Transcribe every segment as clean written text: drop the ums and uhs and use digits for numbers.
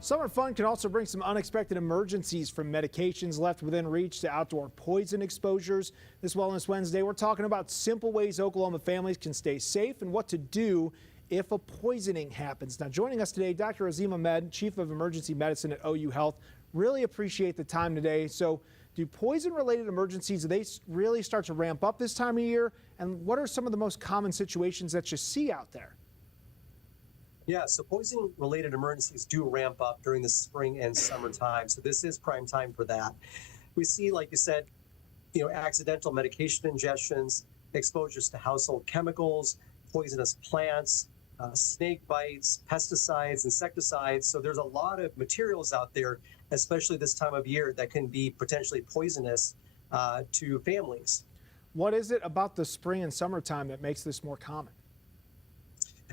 Summer fun can also bring some unexpected emergencies, from medications left within reach to outdoor poison exposures. This Wellness Wednesday, we're talking about simple ways Oklahoma families can stay safe and what to do if a poisoning happens. Now, joining us today, Dr. Azim Ahmed, Chief of Emergency Medicine at OU Health. Really appreciate the time today. So, do poison-related emergencies, do they really start to ramp up this time of year? And what are some of the most common situations that you see out there? Yeah, so poison-related emergencies do ramp up during the spring and summertime. So this is prime time for that. We see, like you said, accidental medication ingestions, exposures to household chemicals, poisonous plants, snake bites, pesticides, insecticides. So there's a lot of materials out there, especially this time of year, that can be potentially poisonous to families. What is it about the spring and summertime that makes this more common?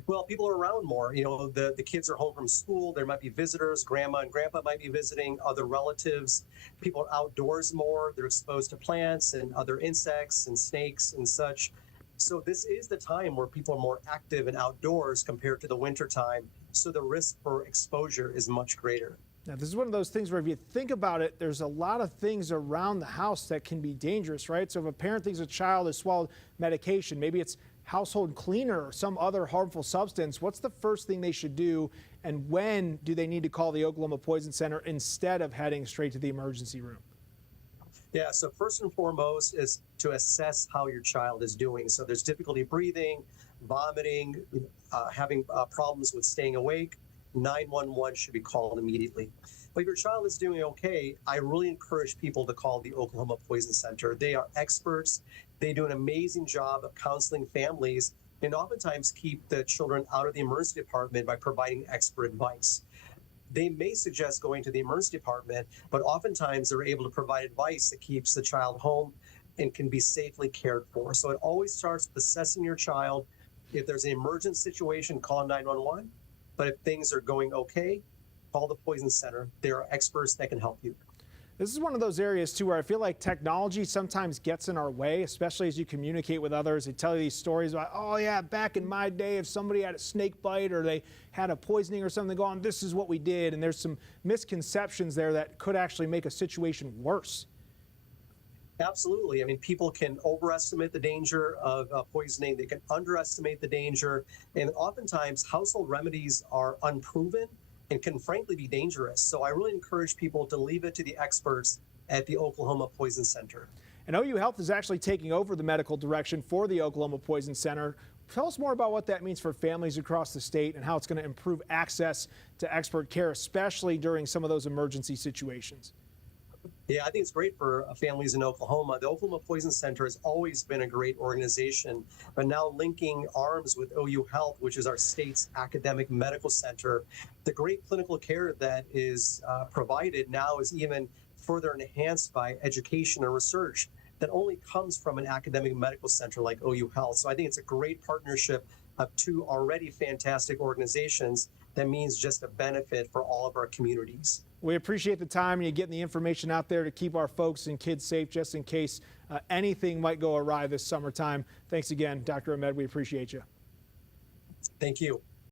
Well, people are around more. The kids are home from school. There might be visitors. Grandma and grandpa might be visiting, other relatives. People are outdoors more. They're exposed to plants and other insects and snakes and such. So this is the time where people are more active and outdoors compared to the winter time. So the risk for exposure is much greater. Now, this is one of those things where if you think about it, there's a lot of things around the house that can be dangerous, right? So if a parent thinks a child has swallowed medication, maybe it's household cleaner or some other harmful substance, what's the first thing they should do? And when do they need to call the Oklahoma Poison Center instead of heading straight to the emergency room? Yeah, so first and foremost is to assess how your child is doing. So there's difficulty breathing, vomiting, having problems with staying awake, 911 should be called immediately. But if your child is doing okay, I really encourage people to call the Oklahoma Poison Center. They are experts. They do an amazing job of counseling families and oftentimes keep the children out of the emergency department by providing expert advice. They may suggest going to the emergency department, but oftentimes they're able to provide advice that keeps the child home and can be safely cared for. So it always starts with assessing your child. If there's an emergent situation, call 911. But if things are going okay, call the Poison Center. There are experts that can help you. This is one of those areas, too, where I feel like technology sometimes gets in our way, especially as you communicate with others. They tell you these stories about, oh, yeah, back in my day, if somebody had a snake bite or they had a poisoning or something, they go on, this is what we did. And there's some misconceptions there that could actually make a situation worse. Absolutely. I mean, people can overestimate the danger of poisoning. They can underestimate the danger. And oftentimes, household remedies are unproven and can frankly be dangerous. So I really encourage people to leave it to the experts at the Oklahoma Poison Center. And OU Health is actually taking over the medical direction for the Oklahoma Poison Center. Tell us more about what that means for families across the state and how it's going to improve access to expert care, especially during some of those emergency situations. Yeah, I think it's great for families in Oklahoma. The Oklahoma Poison Center has always been a great organization, but now linking arms with OU Health, which is our state's academic medical center, the great clinical care that is provided now is even further enhanced by education and research that only comes from an academic medical center like OU Health. So I think it's a great partnership of two already fantastic organizations that means just a benefit for all of our communities. We appreciate the time and you getting the information out there to keep our folks and kids safe just in case anything might go awry this summertime. Thanks again, Dr. Ahmed. We appreciate you. Thank you.